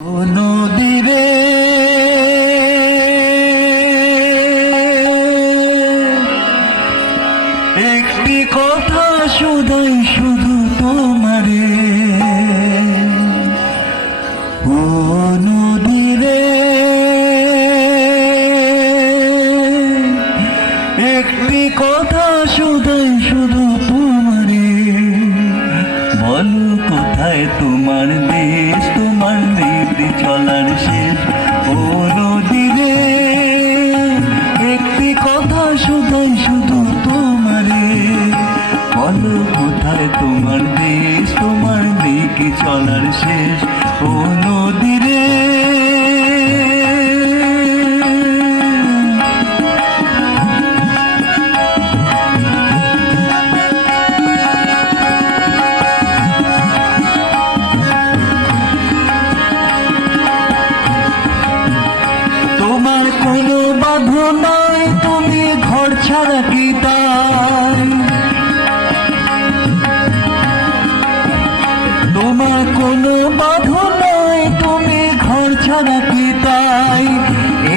নদীরে একটি কথা শুধাই শুধু তোমারে, ও নদীরে একটি কথা শুধাই শুধু তোমারে, বলো কোথায় তোমার দেশ, তোমার নীতি চলার শেষ। ও নদীরে একটি কথা শুধাই শুধু তোমারে, বলো কোথায় তোমার দেশ, তোমার নীতি চলার শেষ। ও নদীরে তোমার কোনো বাঁধন নাই, তুমি ঘর ছাড়া কি তাই? তোমার কোনো বাঁধন নাই, তুমি ঘর ছাড়া কি তাই?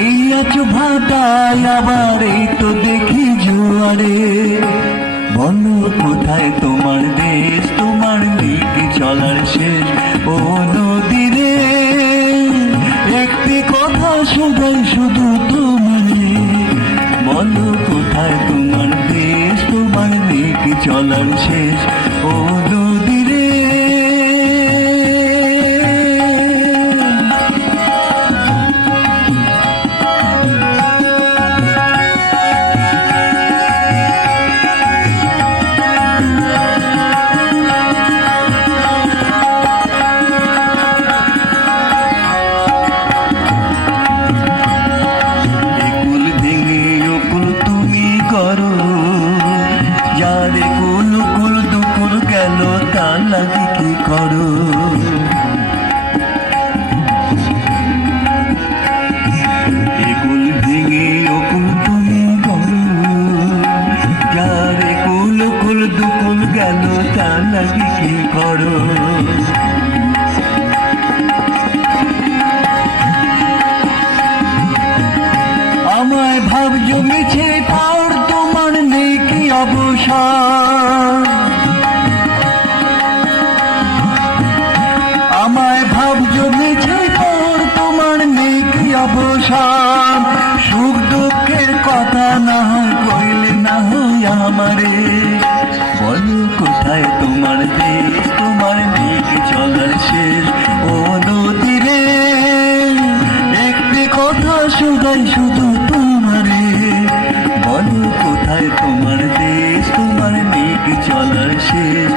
এই আছো ভাটায়, আবার এই তো দেখি জোয়ারে, বলো কোথায় তোমার দেশ, তোমার নীতি চলার শেষ। ও নদীরে একটি কথা শুধাই শুধু তোমারে, বলো কোথায় তোমার দেশ, তোমার নীতি চলার শেষ। ও নদীরে যারে কুল কুল দুপুর গেল, তার লাগে কি করো? একুল ভেঙে অকুল তুমি করো, যারে কুল কুল দুপুর গেল, তার লাগে কি করো? আমায় ভাব জমেছে তার, তোমার নেই কি অবসর? আমায় ভাব জমেছে তার, তোমার নেই কি অবসর? সুখ দুঃখের কথা না হয় কইলে না হয় আমারে, বলো কোথায় তোমার দেশ, তোমার নেই কি চলার শেষ। ও নদীরে একটি কথা শুধাই শুধু তোমারে, বলো কোথায় তোমার দেশ, তোমার নীতি চলার শেষ।